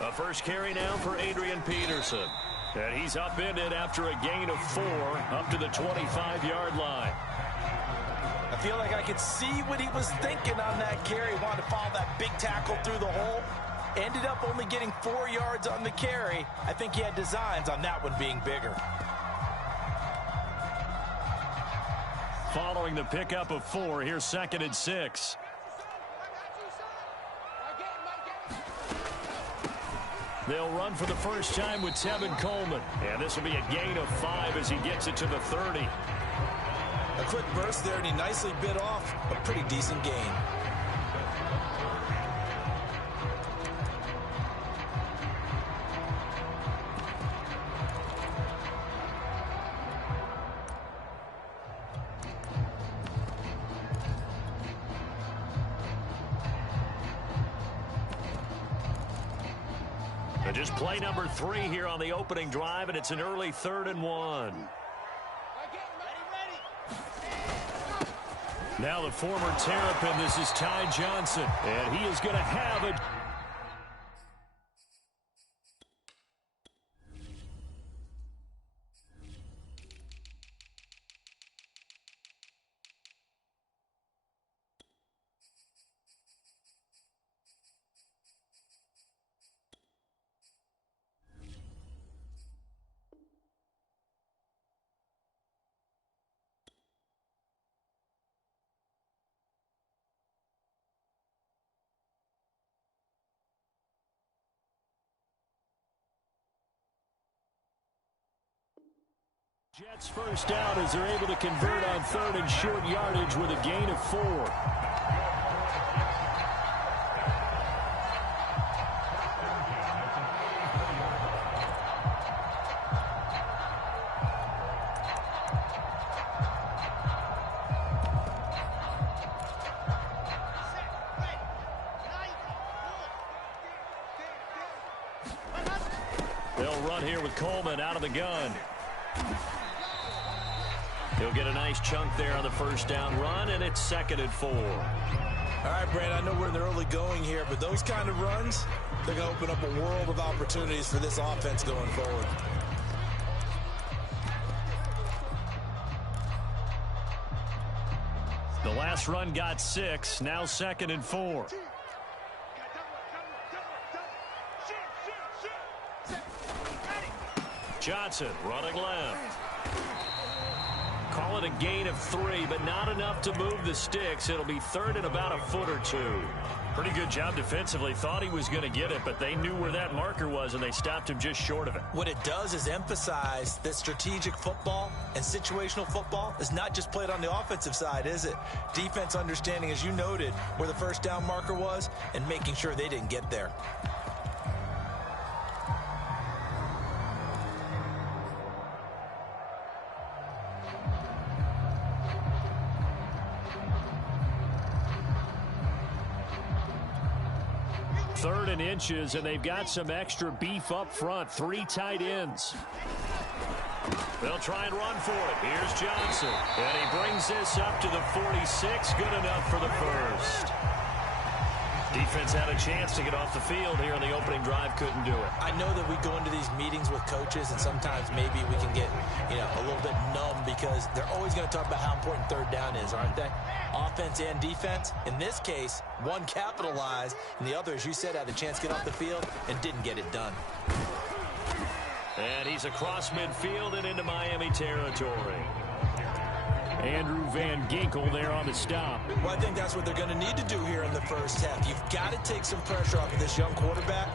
A first carry now for Adrian Peterson. And he's upended after a gain of 4 up to the 25-yard line. I feel like I could see what he was thinking on that carry. Wanted to follow that big tackle through the hole. Ended up only getting 4 yards on the carry. I think he had designs on that one being bigger. Following the pickup of 4, here's 2nd and 6. They'll run for the first time with Tevin Coleman. And this will be a gain of 5 as he gets it to the 30. A quick burst there, and he nicely bit off a pretty decent gain. And just play number 3 here on the opening drive, and it's an early 3rd and 1. Now the former Terrapin, this is Ty Johnson, and he is going to have it. Jets first down as they're able to convert on 3rd and short yardage with a gain of 4. They'll run here with Coleman out of the gun. He'll get a nice chunk there on the first down run, and it's 2nd and 4. All right, Brad, I know we're in the early going here, but those kind of runs, they're going to open up a world of opportunities for this offense going forward. The last run got 6, now 2nd and 4. Johnson running left. Call it a gain of 3, but not enough to move the sticks. It'll be 3rd and about a foot or 2. Pretty good job defensively. Thought he was going to get it, but they knew where that marker was, and they stopped him just short of it. What it does is emphasize that strategic football and situational football is not just played on the offensive side, is it? Defense understanding, as you noted, where the first down marker was and making sure they didn't get there. Third and inches, and they've got some extra beef up front. 3 tight ends. They'll try and run for it. Here's Johnson. And he brings this up to the 46. Good enough for the first. Defense had a chance to get off the field here on the opening drive. Couldn't do it. I know that we go into these meetings with coaches, and sometimes maybe we can get, a little bit numb because they're always going to talk about how important 3rd down is, aren't they? Offense and defense. In this case, one capitalized, and the other, as you said, had a chance to get off the field and didn't get it done. And he's across midfield and into Miami territory. Andrew Van Ginkel there on the stop. Well, I think that's what they're going to need to do here in the first half. You've got to take some pressure off of this young quarterback,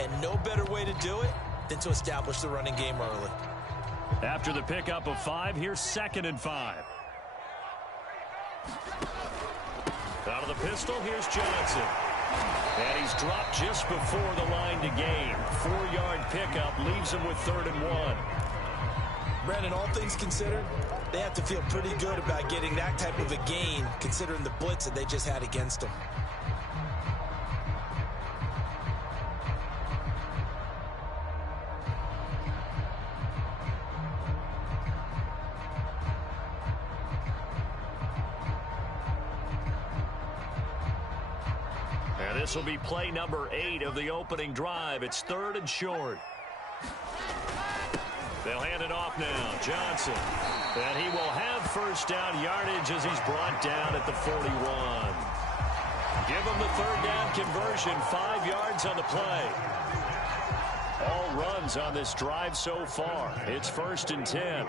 and no better way to do it than to establish the running game early. After the pickup of 5, here's 2nd and 5. Out of the pistol, here's Johnson. And he's dropped just before the line to gain. 4-yard pickup leaves him with 3rd and 1. Brandon, all things considered, they have to feel pretty good about getting that type of a gain considering the blitz that they just had against them. This will be play number 8 of the opening drive. It's 3rd and short. They'll hand it off now. Johnson. And he will have first down yardage as he's brought down at the 41. Give him the 3rd down conversion. 5 yards on the play. All runs on this drive so far. It's 1st and 10.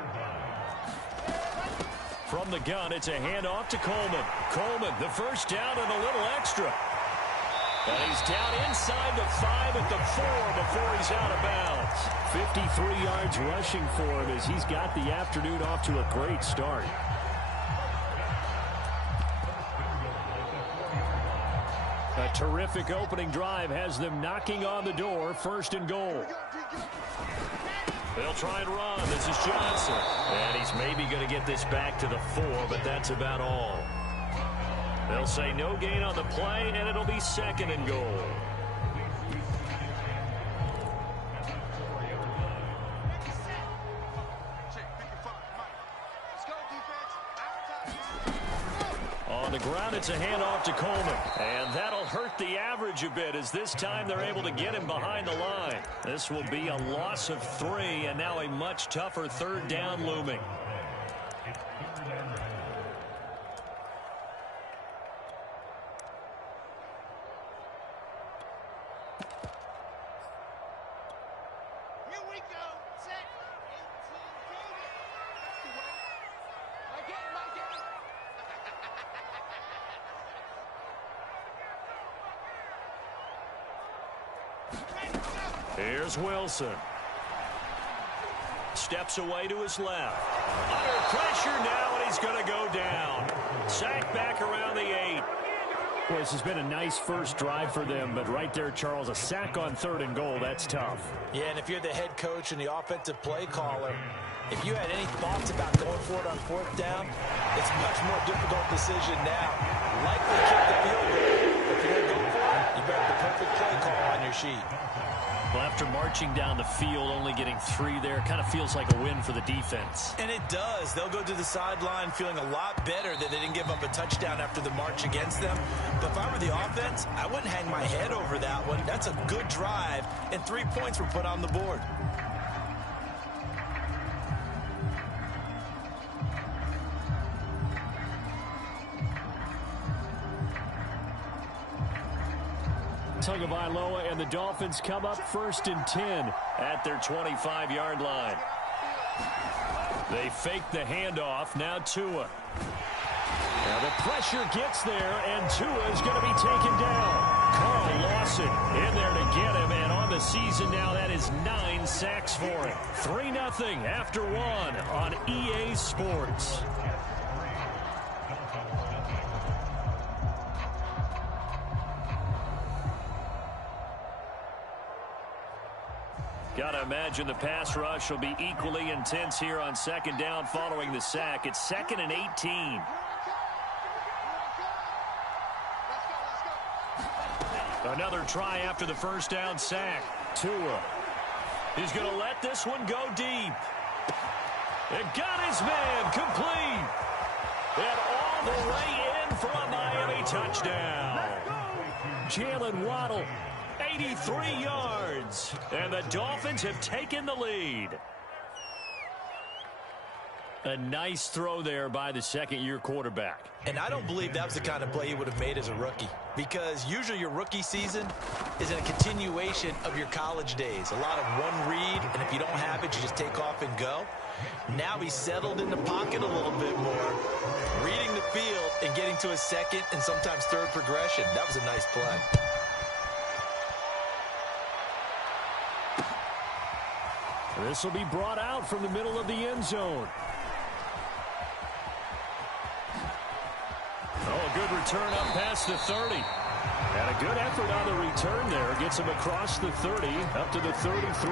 From the gun, it's a handoff to Coleman. Coleman, the first down and a little extra. And he's down inside the 5 at the 4 before he's out of bounds. 53 yards rushing for him as he's got the afternoon off to a great start. A terrific opening drive has them knocking on the door. 1st and goal. They'll try and run. This is Johnson. And he's maybe going to get this back to the 4, but that's about all. They'll say no gain on the play, and it'll be 2nd and goal. On the ground, it's a handoff to Coleman. And that'll hurt the average a bit as this time they're able to get him behind the line. This will be a loss of 3, and now a much tougher 3rd down looming. Here's Wilson. Steps away to his left. Under pressure now, and he's going to go down. Sacked back around the 8. Well, this has been a nice first drive for them, but right there, Charles, a sack on 3rd and goal, that's tough. Yeah, and if you're the head coach and the offensive play caller, if you had any thoughts about going for it on 4th down, it's a much more difficult decision now. Likely kick the field goal. If you're going to go for it, you better have the perfect play call on your sheet. Well, after marching down the field, only getting 3 there, kind of feels like a win for the defense. And it does. They'll go to the sideline feeling a lot better that they didn't give up a touchdown after the march against them. But if I were the offense, I wouldn't hang my head over that one. That's a good drive, and 3 points were put on the board. Tagovailoa and the Dolphins come up 1st and 10 at their 25-yard line. They fake the handoff. Now Tua. Now the pressure gets there, and Tua is going to be taken down. Carl Lawson in there to get him, and on the season now, that is 9 sacks for him. 3-0 after 1 on EA Sports. Got to imagine the pass rush will be equally intense here on 2nd down following the sack. It's 2nd and 18. Another try after the 1st down sack. Tua. He's going to let this one go deep. It got his man complete. And all the way in for a Miami touchdown. Jalen Waddle. 83 yards, and the Dolphins have taken the lead. A nice throw there by the 2nd-year quarterback. And I don't believe that was the kind of play he would have made as a rookie, because usually your rookie season is a continuation of your college days. A lot of one read, and if you don't have it, you just take off and go. Now he's settled in the pocket a little bit more, reading the field and getting to a 2nd and sometimes 3rd progression. That was a nice play. This will be brought out from the middle of the end zone. Oh, a good return up past the 30. And a good effort on the return there. Gets him across the 30, up to the 33.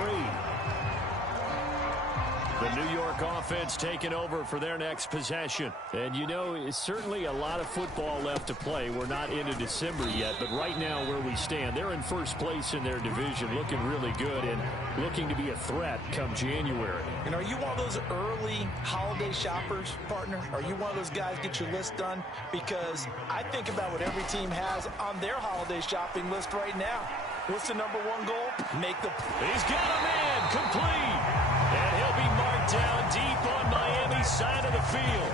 The New York offense taking over for their next possession. And, you know, it's certainly a lot of football left to play. We're not into December yet, but right now where we stand, they're in first place in their division, looking really good and looking to be a threat come January. And are you one of those early holiday shoppers, partner? Are you one of those guys get your list done? Because I think about what every team has on their holiday shopping list right now. What's the number one goal? Make the... He's got a man complete. And he'll be marked down deep on Miami's side of the field.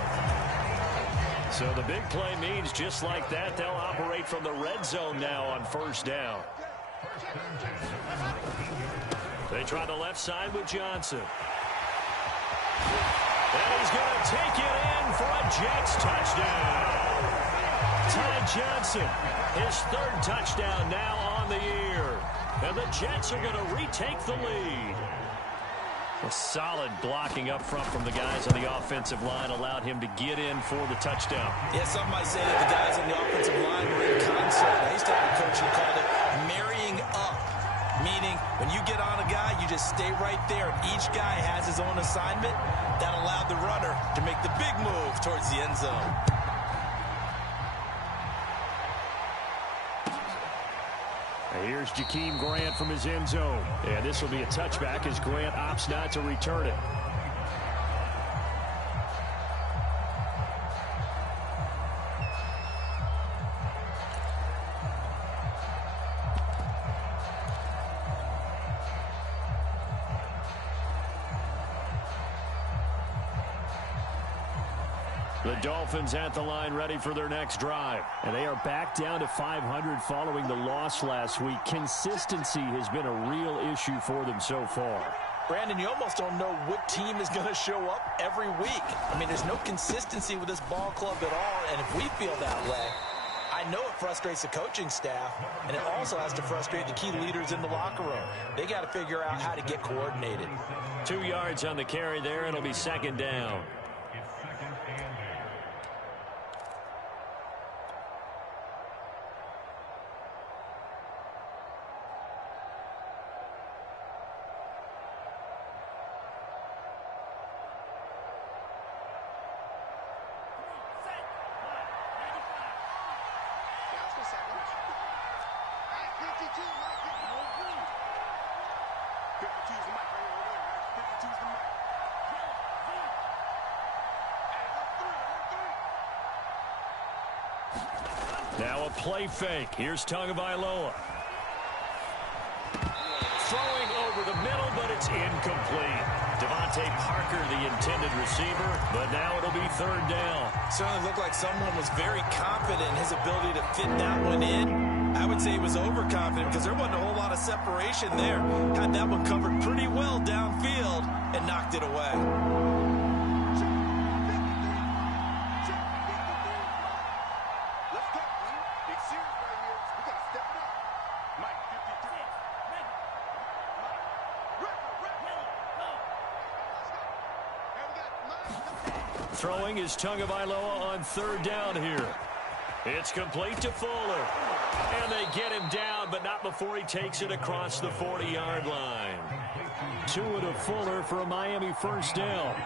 So the big play means just like that, they'll operate from the red zone now on first down. They try the left side with Johnson. And he's going to take it in for a Jets touchdown. Ty Johnson, his third touchdown now on the year. And the Jets are going to retake the lead. A solid blocking up front from the guys on the offensive line allowed him to get in for the touchdown. Yeah, some might say that the guys on the offensive line were in concert. I used to have a coach who called it marrying up, meaning when you get on a guy, you just stay right there. Each guy has his own assignment. That allowed the runner to make the big move towards the end zone. Here's Jakeem Grant from his end zone. And this will be a touchback as Grant opts not to return it. The Dolphins at the line ready for their next drive. And they are back down to 500 following the loss last week. Consistency has been a real issue for them so far. Brandon, you almost don't know what team is going to show up every week. I mean, there's no consistency with this ball club at all. And if we feel that way, I know it frustrates the coaching staff, and it also has to frustrate the key leaders in the locker room. They got to figure out how to get coordinated. 2 yards on the carry there. It'll be second down. Now a play fake. Here's Tagovailoa. Throwing over the middle, but it's incomplete. Devontae Parker, the intended receiver, but now it'll be third down. Certainly looked like someone was very confident in his ability to fit that one in. I would say he was overconfident because there wasn't a whole lot of separation there. Had that one covered pretty well downfield and knocked it away. Throwing is Tagovailoa on third down here. It's complete to Fuller. And they get him down, but not before he takes it across the 40-yard line. Tua to Fuller for a Miami first down.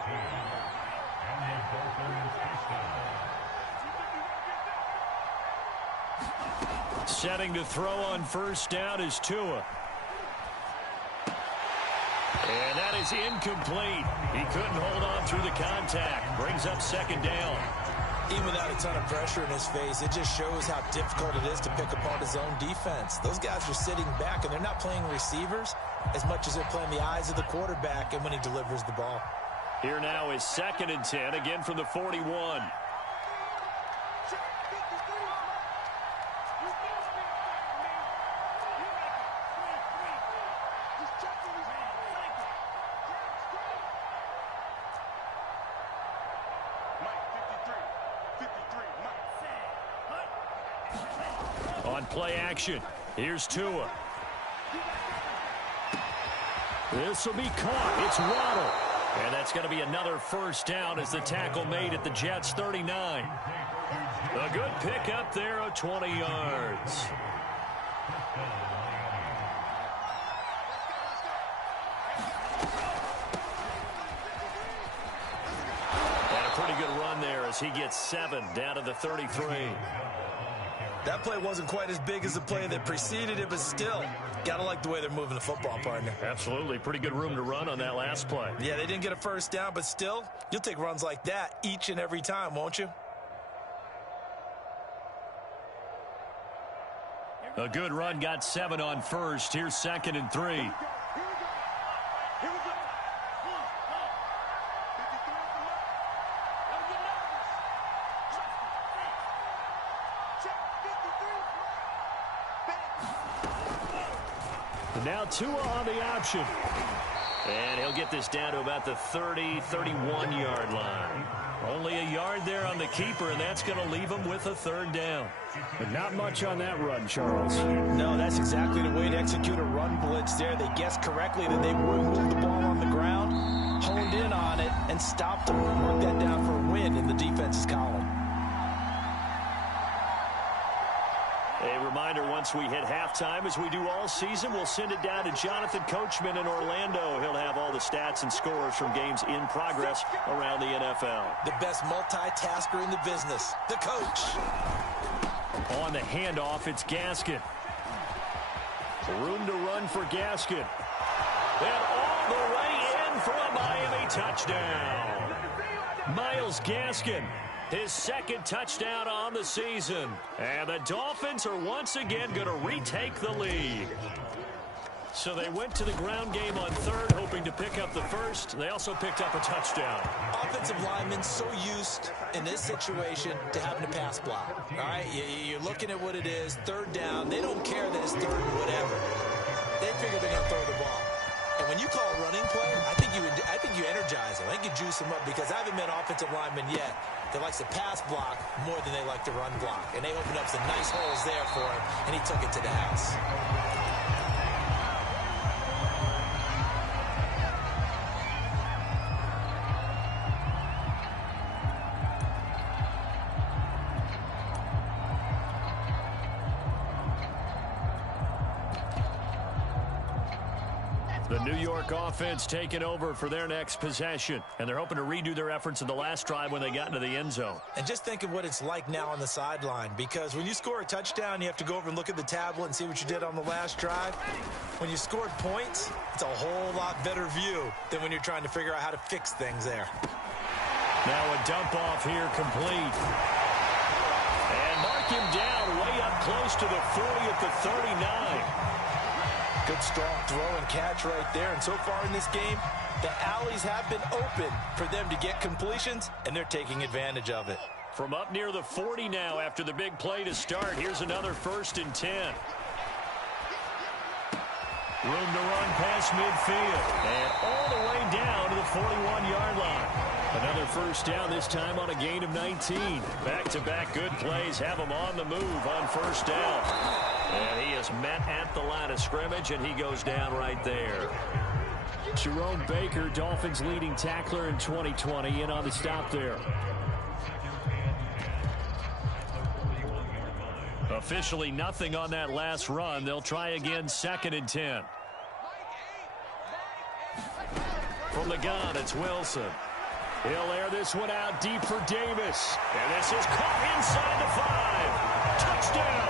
Setting to throw on first down is Tua. And that is incomplete. He couldn't hold on through the contact. Brings up second down. Even without a ton of pressure in his face, it just shows how difficult it is to pick apart his own defense. Those guys are sitting back, and they're not playing receivers as much as they're playing the eyes of the quarterback and when he delivers the ball. Here now is 2nd and 10, again from the 41. On play action, here's Tua. This will be caught. It's Waddle. And that's going to be another first down as the tackle made at the Jets' 39. A good pick up there of 20 yards. Pretty good run there as he gets 7 down to the 33. That play wasn't quite as big as the play that preceded it, but still, gotta like the way they're moving the football, partner. Absolutely. Pretty good room to run on that last play. Yeah, they didn't get a first down, but still, you'll take runs like that each and every time, won't you? A good run, got 7 on first. Here's 2nd and 3. Now Tua on the option. And he'll get this down to about the 30, 31-yard line. Only a yard there on the keeper, and that's going to leave him with a 3rd down. But not much on that run, Charles. No, that's exactly the way to execute a run blitz there. They guessed correctly that they would move the ball on the ground, honed in on it, and stopped them and worked that down for a win in the defense's column. A reminder, once we hit halftime, as we do all season, we'll send it down to Jonathan Coachman in Orlando. He'll have all the stats and scores from games in progress around the NFL. The best multitasker in the business, the coach. On the handoff, it's Gaskin. Room to run for Gaskin. And all the way in for a Miami touchdown. Myles Gaskin. His 2nd touchdown on the season. And the Dolphins are once again going to retake the lead. So they went to the ground game on 3rd, hoping to pick up the 1st. They also picked up a touchdown. Offensive linemen so used in this situation to having to pass block. All right, you're looking at what it is, 3rd down. They don't care that it's 3rd and whatever. They figure they're going to throw the ball. And when you call a running play, I think you energize them. I think you juice them up, because I haven't met an offensive lineman yet that likes to pass block more than they like to run block. And they opened up some nice holes there for him, and he took it to the house. The New York offense taking over for their next possession. And they're hoping to redo their efforts in the last drive when they got into the end zone. And just think of what it's like now on the sideline, because when you score a touchdown, you have to go over and look at the tablet and see what you did on the last drive. When you scored points, it's a whole lot better view than when you're trying to figure out how to fix things there. Now a dump off here complete. And mark him down way up close to the 40 at the 39. Good strong throw and catch right there. And so far in this game, the alleys have been open for them to get completions, and they're taking advantage of it. From up near the 40 now after the big play to start. Here's another 1st and 10. Room to run past midfield. And all the way down to the 41-yard line. Another 1st down, this time on a gain of 19. Back-to-back good plays have him on the move on 1st down. And he is met at the line of scrimmage, and he goes down right there. Jerome Baker, Dolphins leading tackler in 2020, in on the stop there. Officially nothing on that last run. They'll try again, 2nd and 10. From the gun, it's Wilson. He'll air this one out deep for Davis. And this is caught inside the 5. Touchdown!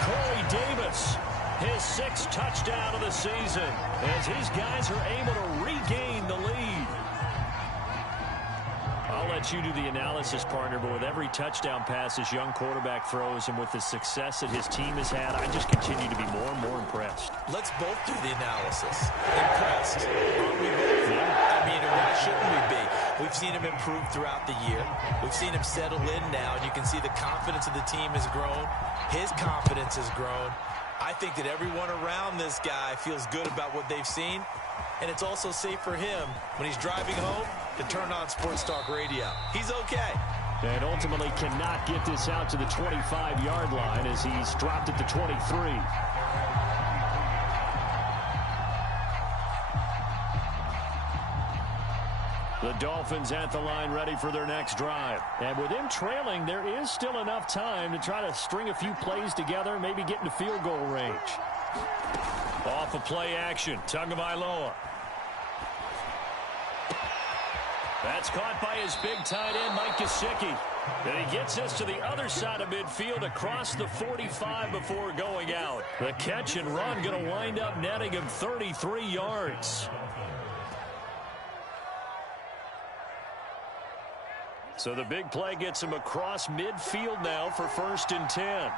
Corey Davis, his 6th touchdown of the season, as his guys are able to regain the lead. I'll let you do the analysis, partner, but with every touchdown pass this young quarterback throws and with the success that his team has had, I just continue to be more and more impressed. Let's both do the analysis. Impressed. Are we both? I mean, why shouldn't we be? We've seen him improve throughout the year. We've seen him settle in now, and you can see the confidence of the team has grown. His confidence has grown. I think that everyone around this guy feels good about what they've seen, and it's also safe for him when he's driving home to turn on Sports Talk Radio. He's okay. And ultimately cannot get this out to the 25-yard line as he's dropped at the 23. The Dolphins at the line ready for their next drive. And with him trailing, there is still enough time to try to string a few plays together, maybe get into field goal range. Off of play action, Tagovailoa. That's caught by his big tight end, Mike Gesicki. And he gets us to the other side of midfield across the 45 before going out. The catch and run going to wind up netting him 33 yards. So the big play gets him across midfield now for 1st and 10.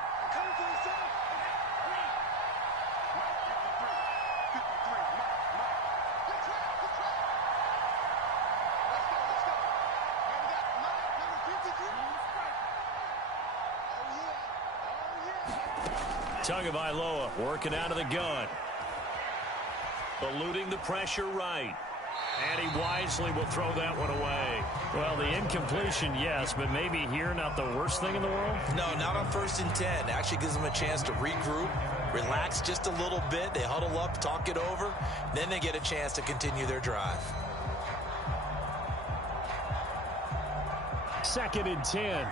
Tagovailoa working out of the gun. Eluding the pressure right. And he wisely will throw that one away. Well, the incompletion, yes, but maybe here not the worst thing in the world? No, not on 1st and 10. Actually gives them a chance to regroup, relax just a little bit. They huddle up, talk it over. Then they get a chance to continue their drive. 2nd and 10.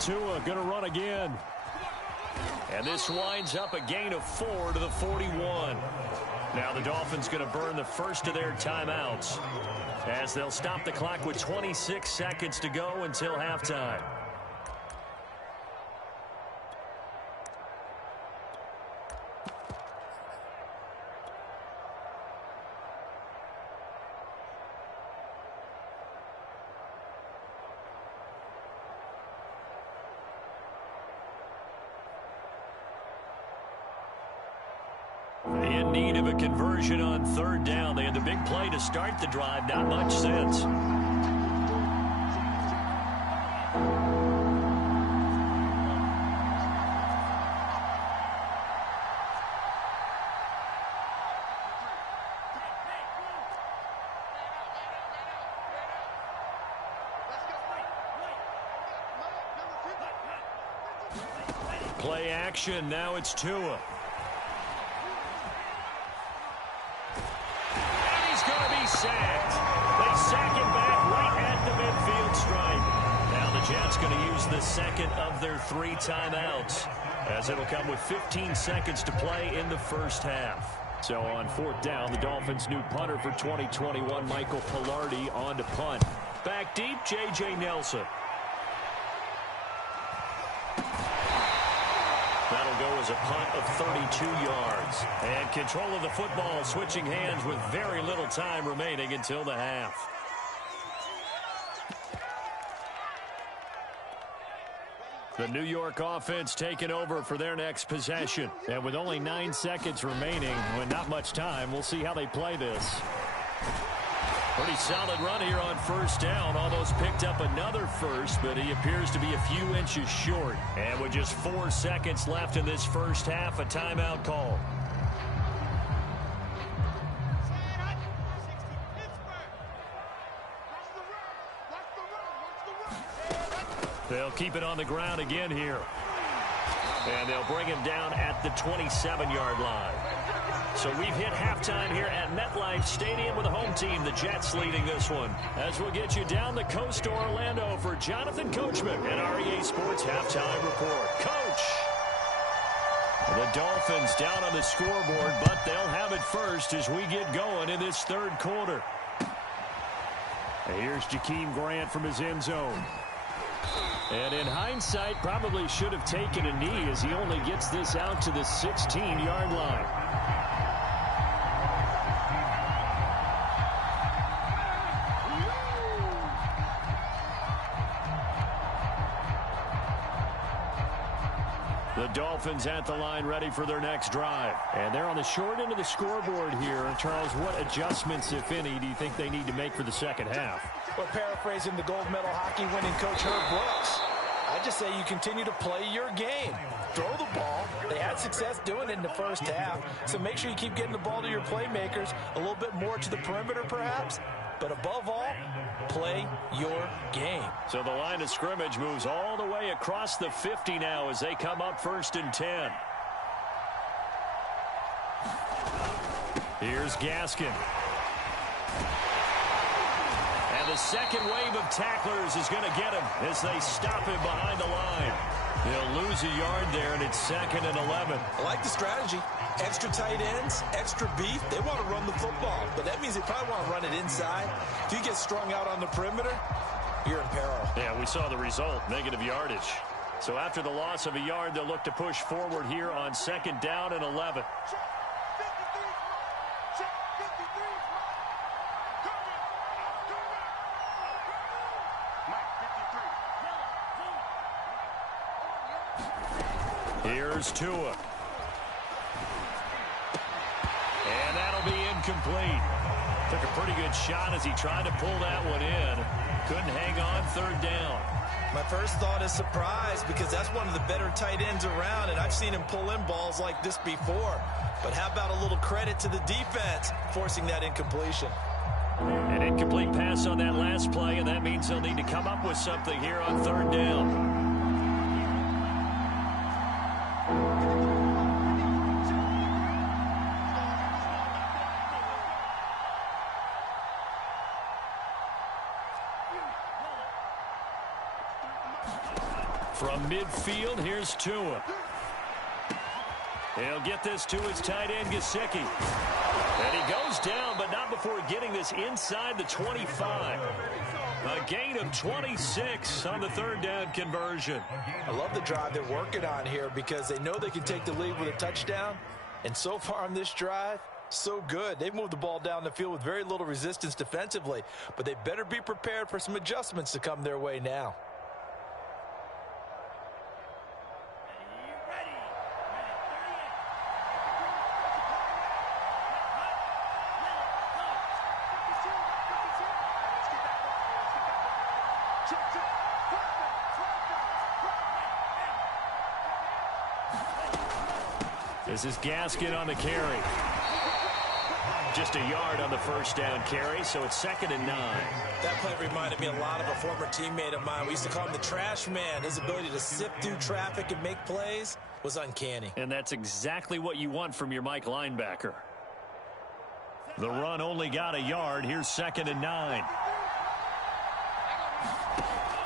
Tua going to run again. And this winds up a gain of 4 to the 41. Now the Dolphins going to burn the first of their timeouts as they'll stop the clock with 26 seconds to go until halftime. In need of a conversion on 3rd down. They had the big play to start the drive. Not much since. Play action. Now it's Tua. Sacked. They sack him back right at the midfield stripe. Now the Jets going to use the second of their 3 timeouts as it'll come with 15 seconds to play in the first half. So on 4th down, the Dolphins' new punter for 2021, Michael Pilardi, on to punt. Back deep, J.J. Nelson. That'll go as a punt of 32 yards. And control of the football switching hands with very little time remaining until the half. The New York offense taking over for their next possession. And with only 9 seconds remaining, with not much time, we'll see how they play this. Pretty solid run here on 1st down. Almost picked up another first, but he appears to be a few inches short. And with just 4 seconds left in this first half, a timeout call. They'll keep it on the ground again here. And they'll bring him down at the 27-yard line. So we've hit halftime here at MetLife Stadium with the home team, the Jets, leading this one. As we'll get you down the coast to Orlando for Jonathan Coachman and REA Sports Halftime Report. Coach! The Dolphins down on the scoreboard, but they'll have it first as we get going in this 3rd quarter. And here's Jakeem Grant from his end zone. And in hindsight, probably should have taken a knee as he only gets this out to the 16-yard line. The Dolphins at the line ready for their next drive. And they're on the short end of the scoreboard here. Charles, what adjustments, if any, do you think they need to make for the second half? Well, paraphrasing the gold medal hockey winning coach Herb Brooks, I just say you continue to play your game. Throw the ball. They had success doing it in the first half, so make sure you keep getting the ball to your playmakers, a little bit more to the perimeter perhaps, but above all, play your game. So the line of scrimmage moves all the way across the 50 now as they come up 1st and 10. Here's Gaskin. And the a second wave of tacklers is going to get him as they stop him behind the line. He'll lose a yard there, and it's 2nd and 11. I like the strategy. Extra tight ends, extra beef. They want to run the football, but that means they probably want to run it inside. If you get strung out on the perimeter, you're in peril. Yeah, we saw the result, negative yardage. So after the loss of a yard, they'll look to push forward here on 2nd down and 11. Here's Tua. And that'll be incomplete. Took a pretty good shot as he tried to pull that one in. Couldn't hang on 3rd down. My first thought is surprise because that's one of the better tight ends around, and I've seen him pull in balls like this before. But how about a little credit to the defense forcing that incompletion? An incomplete pass on that last play, and that means they'll need to come up with something here on 3rd down. From midfield, here's Tua. He'll get this to his tight end, Gesicki. And he goes down, but not before getting this inside the 25. A gain of 26 on the 3rd down conversion. I love the drive they're working on here because they know they can take the lead with a touchdown. And so far on this drive, so good. They've moved the ball down the field with very little resistance defensively, but they better be prepared for some adjustments to come their way now. This is Gaskin on the carry. Just a yard on the 1st down carry, so it's 2nd and 9. That play reminded me a lot of a former teammate of mine. We used to call him the trash man. His ability to sift through traffic and make plays was uncanny. And that's exactly what you want from your Mike linebacker. The run only got a yard. Here's 2nd and 9.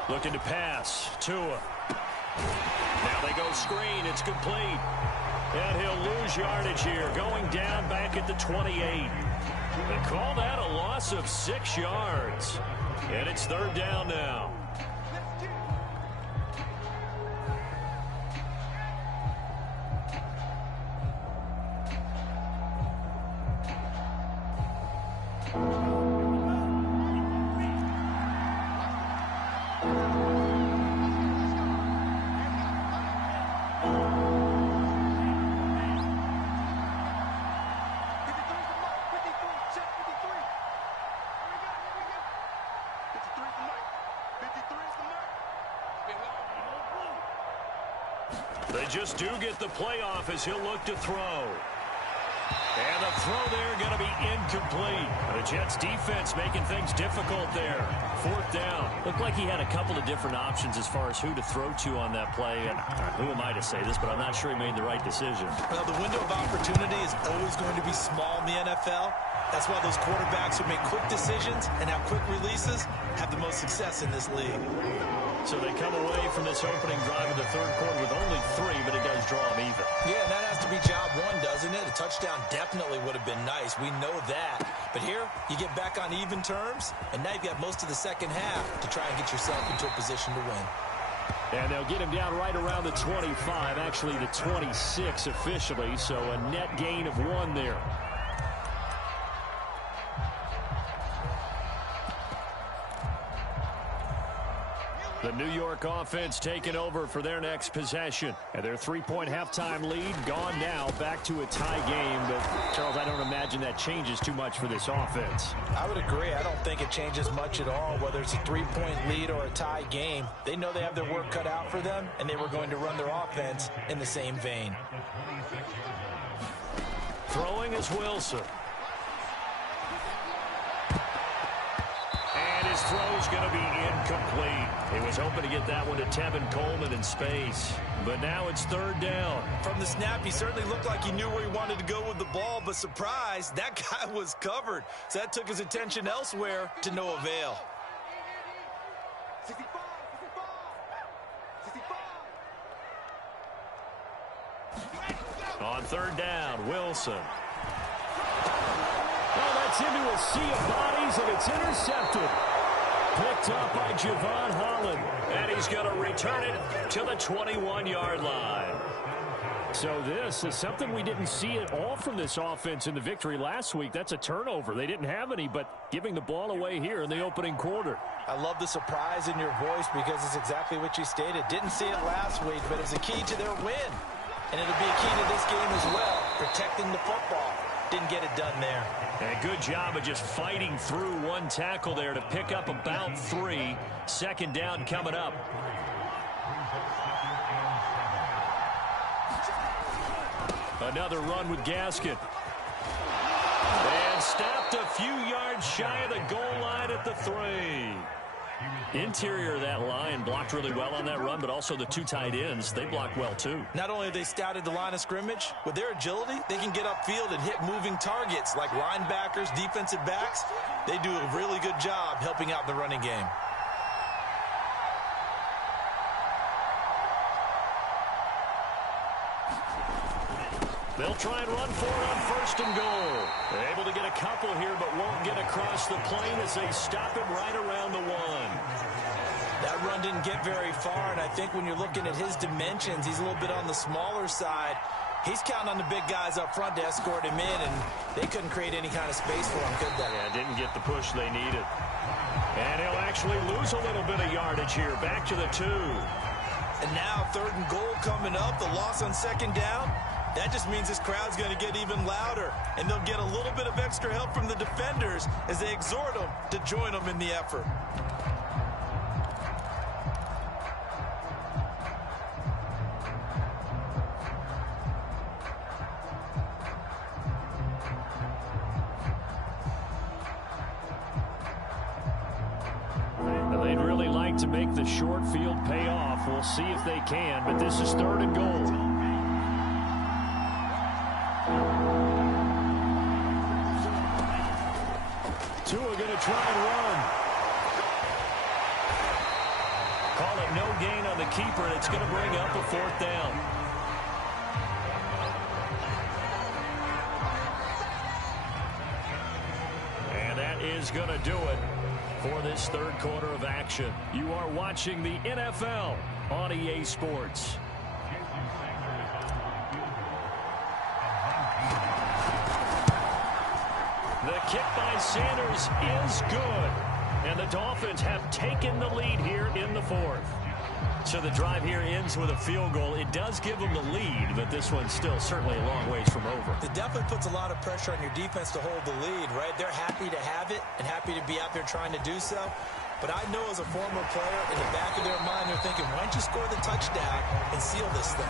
Looking to pass. Tua. Now they go screen. It's complete. And he'll lose yardage here, going down back at the 28. They call that a loss of 6 yards. And it's 3rd down now. They just do get the playoff as he'll look to throw. And the throw there going to be incomplete. The Jets defense making things difficult there. 4th down. Looked like he had a couple of different options as far as who to throw to on that play. And who am I to say this, but I'm not sure he made the right decision. Well, the window of opportunity is always going to be small in the NFL. That's why those quarterbacks who make quick decisions and have quick releases have the most success in this league. So they come away from this opening drive in the 3rd quarter with only 3, but it does draw them even. Yeah, that has to be job 1, doesn't it? A touchdown definitely would have been nice. We know that. But here, you get back on even terms, and now you've got most of the 2nd half to try and get yourself into a position to win. And they'll get him down right around the 25, actually the 26 officially, so a net gain of 1 there. The New York offense taking over for their next possession. And their 3-point halftime lead gone now, back to a tie game. But, Charles, I don't imagine that changes too much for this offense. I would agree. I don't think it changes much at all, whether it's a 3-point lead or a tie game. They know they have their work cut out for them, and they were going to run their offense in the same vein. Throwing is Wilson. And his throw's going to be incomplete. He was hoping to get that one to Tevin Coleman in space. But now it's 3rd down. From the snap, he certainly looked like he knew where he wanted to go with the ball, but surprise, that guy was covered. So that took his attention elsewhere to no avail. On third down, Wilson. Oh, that's into a sea of bodies, and it's intercepted. Picked up by Javon Holland. And he's going to return it to the 21-yard line. So this is something we didn't see at all from this offense in the victory last week. That's a turnover. They didn't have any, but giving the ball away here in the opening quarter. I love the surprise in your voice because it's exactly what you stated. Didn't see it last week, but it was a key to their win. And it'll be a key to this game as well, protecting the football. Didn't get it done there. And a good job of just fighting through one tackle there to pick up about 3. Second down coming up. Another run with Gaskin. And stopped a few yards shy of the goal line at the 3. Interior of that line blocked really well on that run, but also the 2 tight ends, they blocked well too. Not only have they scouted the line of scrimmage, with their agility, they can get upfield and hit moving targets like linebackers, defensive backs. They do a really good job helping out in the running game. They'll try and run for it on first and goal. They're able to get a couple here, but won't get across the plane as they stop him right around the 1. That run didn't get very far, and I think when you're looking at his dimensions, he's a little bit on the smaller side. He's counting on the big guys up front to escort him in, and they couldn't create any kind of space for him, could they? Yeah, didn't get the push they needed. And he'll actually lose a little bit of yardage here. Back to the 2. And now third and goal coming up, the loss on second down. That just means this crowd's going to get even louder, and they'll get a little bit of extra help from the defenders as they exhort them to join them in the effort. They'd really like to make the short field pay off. We'll see if they can, but this is third and goal. Tua going to try and run. Call it no gain on the keeper, and it's going to bring up a 4th down. And that is going to do it for this third quarter of action. You are watching the NFL on EA Sports. The kick by Sanders is good. And the Dolphins have taken the lead here in the 4th. So the drive here ends with a field goal. It does give them the lead, but this one's still certainly a long ways from over. It definitely puts a lot of pressure on your defense to hold the lead, right? They're happy to have it and happy to be out there trying to do so. But I know as a former player, in the back of their mind, they're thinking, why don't you score the touchdown and seal this thing?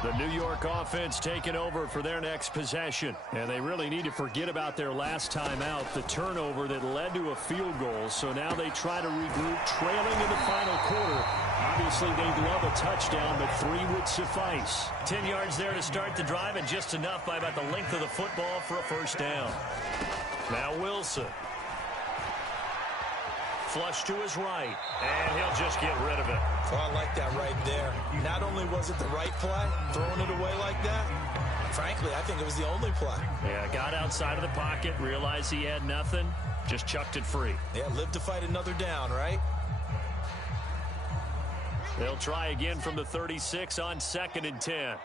The New York offense taking over for their next possession. And they really need to forget about their last time out, the turnover that led to a field goal. So now they try to regroup, trailing in the final quarter. Obviously, they'd love a touchdown, but 3 would suffice. 10 yards there to start the drive, and just enough by about the length of the football for a first down. Now Wilson. Flush to his right, and he'll just get rid of it. Oh, I like that right there. Not only was it the right play, throwing it away like that, frankly, I think it was the only play. Yeah, got outside of the pocket, realized he had nothing, just chucked it free. Yeah, live to fight another down, right? They'll try again from the 36 on 2nd and 10.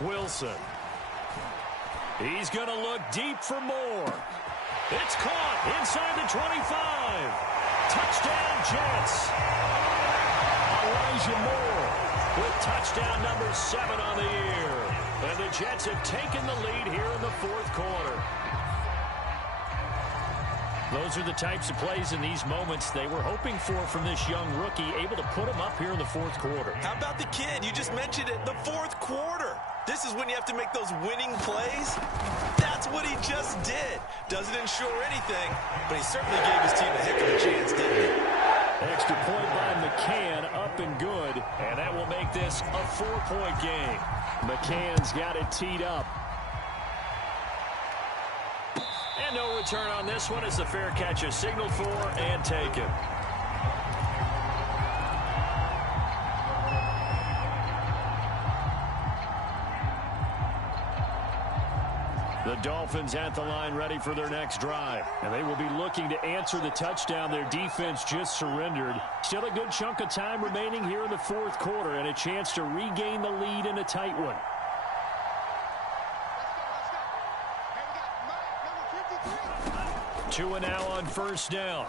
Wilson. He's going to look deep for more. It's caught inside the 25. Touchdown, Jets. Elijah Moore with touchdown number 7 on the year. And the Jets have taken the lead here in the 4th quarter. Those are the types of plays in these moments they were hoping for from this young rookie, able to put him up here in the 4th quarter. How about the kid? You just mentioned it, the 4th quarter. This is when you have to make those winning plays. That's what he just did. Doesn't ensure anything, but he certainly gave his team a heck of a chance, didn't he? Extra point by McCann, up and good. And that will make this a 4-point game. McCann's got it teed up. And no return on this one as the fair catch is signaled for and taken. The Dolphins at the line ready for their next drive. And they will be looking to answer the touchdown their defense just surrendered. Still a good chunk of time remaining here in the fourth quarter and a chance to regain the lead in a tight one. Two and now on first down.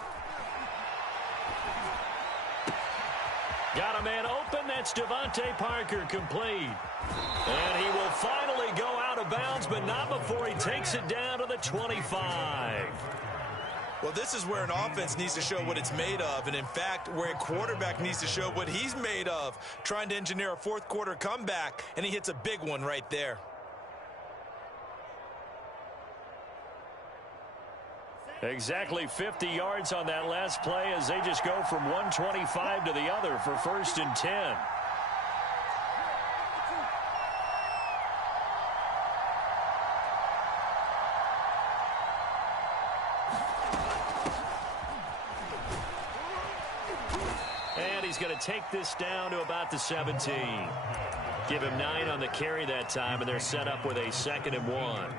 Got a man open. That's Devontae Parker, complete. And he will finally go out of bounds, but not before he takes it down to the 25. Well, this is where an offense needs to show what it's made of, and in fact, where a quarterback needs to show what he's made of, trying to engineer a fourth quarter comeback, and he hits a big one right there. Exactly 50 yards on that last play as they just go from 125 to the other for 1st and 10. And he's going to take this down to about the 17. Give him 9 on the carry that time, and they're set up with a 2nd and 1.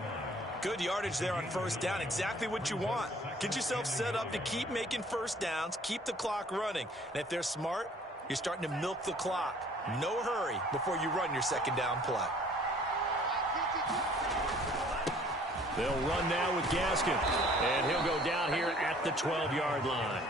Good yardage there on first down. Exactly what you want. Get yourself set up to keep making first downs, keep the clock running. And if they're smart, you're starting to milk the clock. No hurry before you run your second down play. They'll run now with Gaskin. And he'll go down here at the 12-yard line.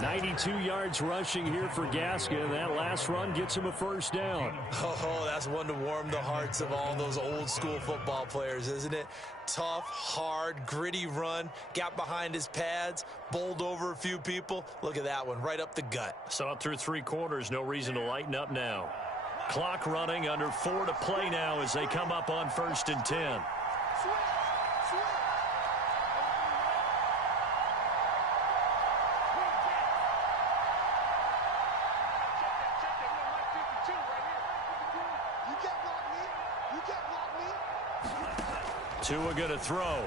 92 yards rushing here for Gaskin. That last run gets him a first down. Oh, that's one to warm the hearts of all those old-school football players, isn't it? Tough, hard, gritty run. Got behind his pads, bowled over a few people. Look at that one, right up the gut. Saw it through 3 quarters. No reason to lighten up now. Clock running, under 4 to play now as they come up on 1st and 10. Tua going to throw.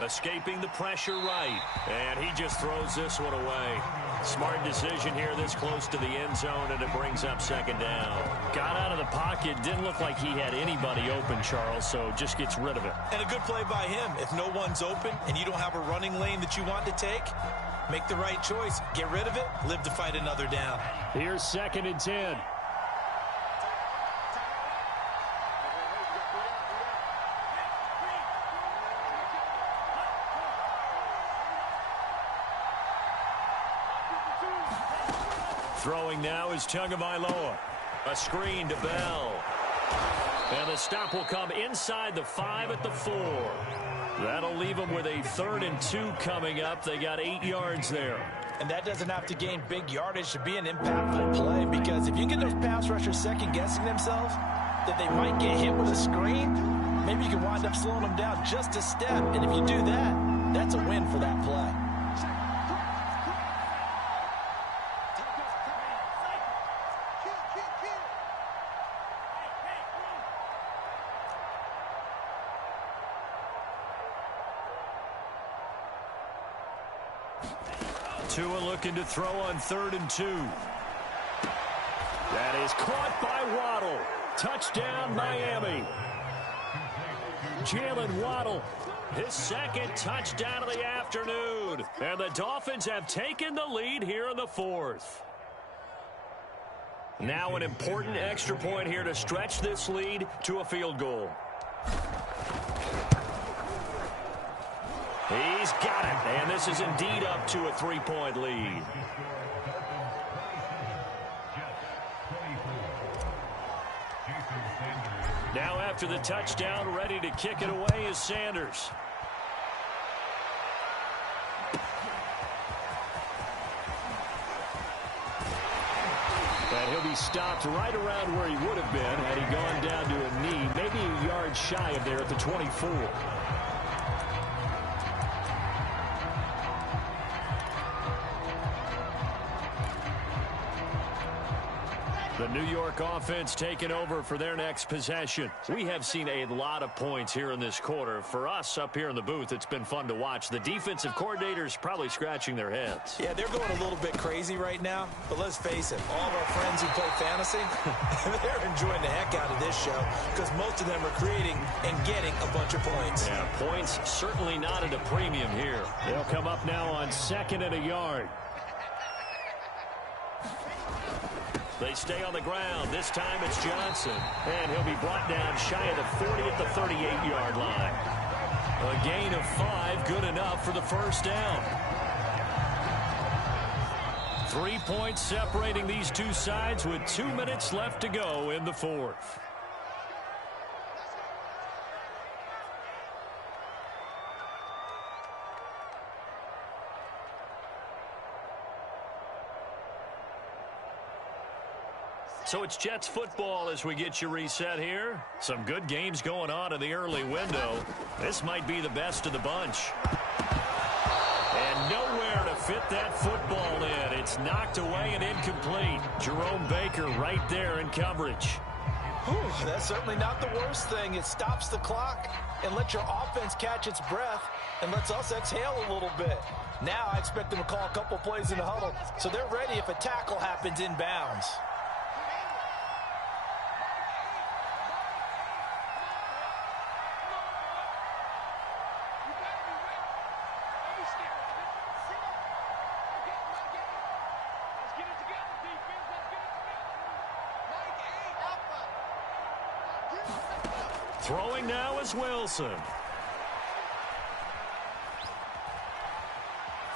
Escaping the pressure right. And he just throws this one away. Smart decision here this close to the end zone, and it brings up 2nd down. Got out of the pocket. Didn't look like he had anybody open, Charles, so just gets rid of it. And a good play by him. If no one's open and you don't have a running lane that you want to take, make the right choice. Get rid of it. Live to fight another down. Here's 2nd and 10. Throwing now is Tagovailoa. A screen to Bell. And the stop will come inside the 5 at the 4. That'll leave them with a 3rd and 2 coming up. They got 8 yards there. And that doesn't have to gain big yardage to be an impactful play, because if you get those pass rushers second-guessing themselves that they might get hit with a screen, maybe you can wind up slowing them down just a step. And if you do that, that's a win for that play. Tua looking to throw on 3rd and 2. That is caught by Waddle. Touchdown, Miami. Jalen Waddle, his 2nd touchdown of the afternoon. And the Dolphins have taken the lead here in the 4th. Now an important extra point here to stretch this lead to a field goal. He's got it, and this is indeed up to a 3-point lead. Now after the touchdown, ready to kick it away is Sanders. And he'll to be stopped right around where he would have been had he gone down to a knee, maybe a yard shy of there at the 24. The New York offense taking over for their next possession. We have seen a lot of points here in this quarter. For us up here in the booth, it's been fun to watch. The defensive coordinators probably scratching their heads. Yeah, they're going a little bit crazy right now. But let's face it, all of our friends who play fantasy, they're enjoying the heck out of this show because most of them are creating and getting a bunch of points. Yeah, points certainly not at a premium here. They'll come up now on 2nd and a yard. They stay on the ground. This time it's Johnson. And he'll be brought down shy of the 40 at the 38-yard line. A gain of 5, good enough for the first down. 3 points separating these two sides with 2 minutes left to go in the fourth. So it's Jets football as we get you reset here. Some good games going on in the early window. This might be the best of the bunch. And nowhere to fit that football in. It's knocked away and incomplete. Jerome Baker right there in coverage. Whew, that's certainly not the worst thing. It stops the clock and lets your offense catch its breath and lets us exhale a little bit. Now I expect them to call a couple plays in the huddle so they're ready if a tackle happens inbounds. Throwing now is Wilson.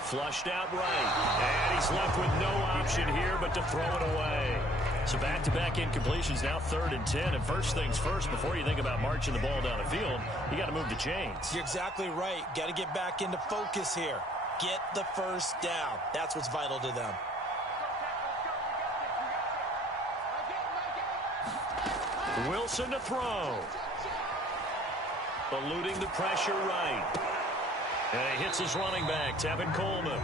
Flushed out right. And he's left with no option here but to throw it away. So back-to-back incompletions, now 3rd and 10. And first things first, before you think about marching the ball down the field, you got to move the chains. You're exactly right. Got to get back into focus here. Get the first down. That's what's vital to them. Wilson to throw. Eluding the pressure right. And he hits his running back, Tevin Coleman.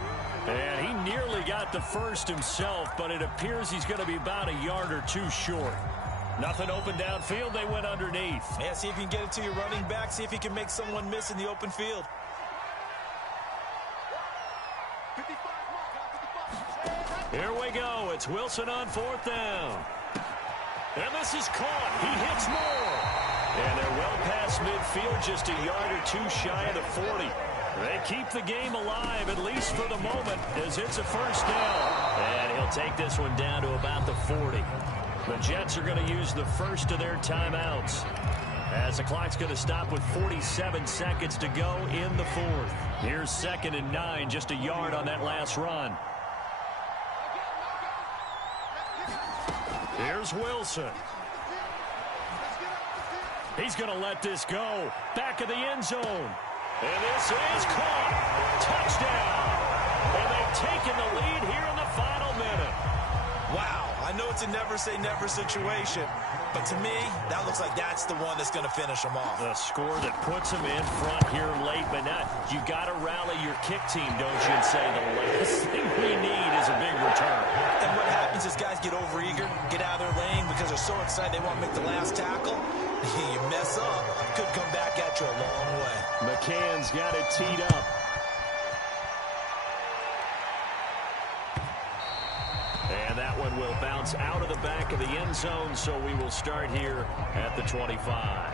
And he nearly got the first himself, but it appears he's going to be about a yard or two short. Nothing open downfield. They went underneath. Yeah, see if you can get it to your running back. See if you can make someone miss in the open field. Here we go. It's Wilson on 4th down. And this is caught. He hits more. And they're well past midfield, just a yard or two shy of the 40. They keep the game alive, at least for the moment, as it's a first down. And he'll take this one down to about the 40. The Jets are going to use the first of their timeouts, as the clock's going to stop with 47 seconds to go in the fourth. Here's 2nd and 9, just a yard on that last run. Here's Wilson. He's going to let this go. Back of the end zone. And this is caught. Touchdown. And they've taken the lead here in the final minute. Wow, I know it's a never-say-never situation, but to me, that looks like that's the one that's going to finish them off. The score that puts them in front here late, but not. You got to rally your kick team, don't you, and say the last thing we need is a big return. And what happens is guys get overeager, get out of their lane because they're so excited they want to make the last tackle. You mess up, could come back at you a long way. McCann's got it teed up. And that one will bounce out of the back of the end zone, so we will start here at the 25.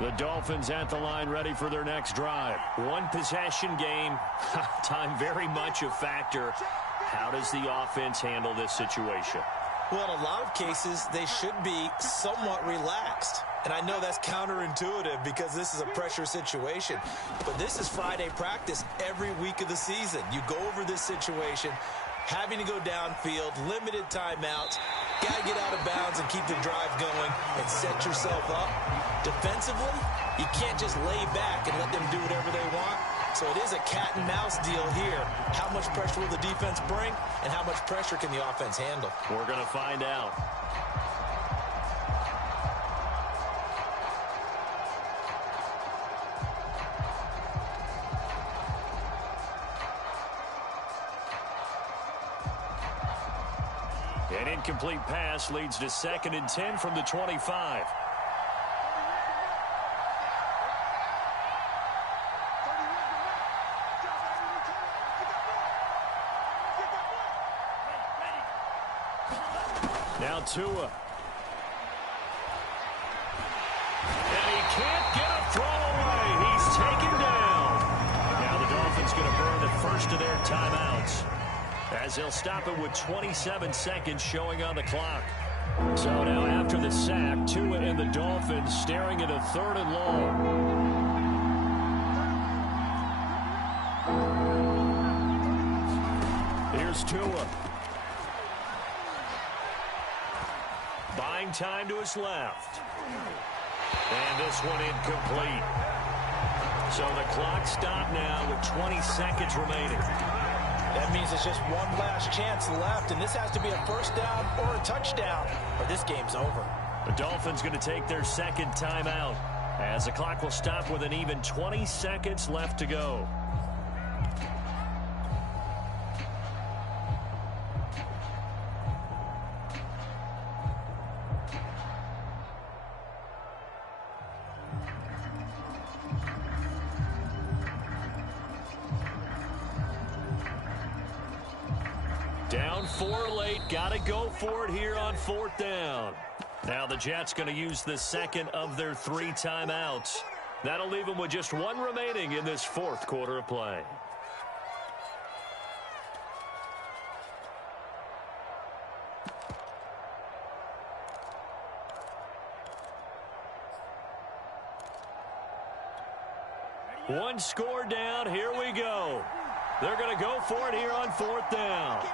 The Dolphins at the line, ready for their next drive. One possession game. Time very much a factor. How does the offense handle this situation? Well, in a lot of cases, they should be somewhat relaxed. And I know that's counterintuitive because this is a pressure situation. But this is Friday practice every week of the season. You go over this situation, having to go downfield, limited timeouts. Got to get out of bounds and keep the drive going and set yourself up. Defensively, you can't just lay back and let them do whatever they want. So it is a cat and mouse deal here. How much pressure will the defense bring, and how much pressure can the offense handle? We're going to find out. An incomplete pass leads to 2nd and 10 from the 25. Now Tua. And he can't get a throw away. He's taken down. Now the Dolphins going to burn the first of their timeouts, as they'll stop it with 27 seconds showing on the clock. So now after the sack, Tua and the Dolphins staring at a 3rd and long. Here's Tua. Buying time to his left. And this one incomplete. So the clock stopped now with 20 seconds remaining. That means it's just one last chance left, and this has to be a first down or a touchdown, or this game's over. The Dolphins going to take their 2nd timeout, as the clock will stop with an even 20 seconds left to go. Down 4 late, got to go for it here on 4th down. Now the Jets going to use the 2nd of their 3 timeouts. That'll leave them with just 1 remaining in this 4th quarter of play. One score down, here we go. They're going to go for it here on 4th down.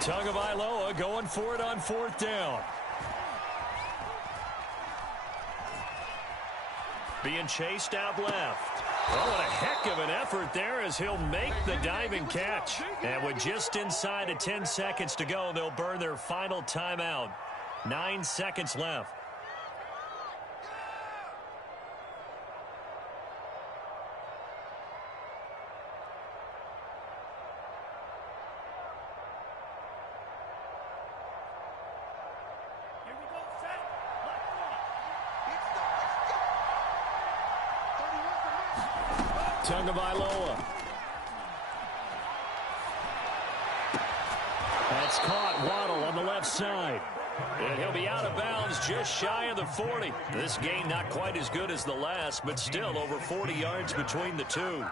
Tagovailoa going for it on 4th down. Being chased out left. Oh, what a heck of an effort there as he'll make the diving catch. And with just inside of 10 seconds to go, they'll burn their final timeout. 9 seconds left. Tagovailoa. That's caught. Waddle on the left side. And he'll be out of bounds just shy of the 40. This game not quite as good as the last, but still over 40 yards between the two.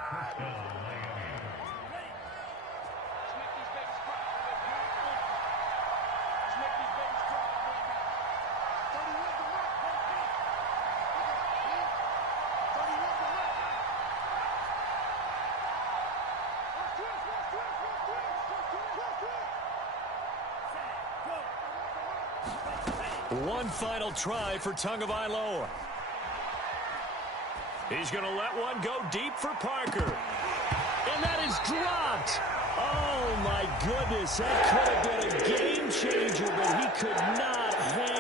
One final try for Tagovailoa. He's going to let one go deep for Parker. And that is dropped. Oh, my goodness. That could have been a game changer, but he could not handle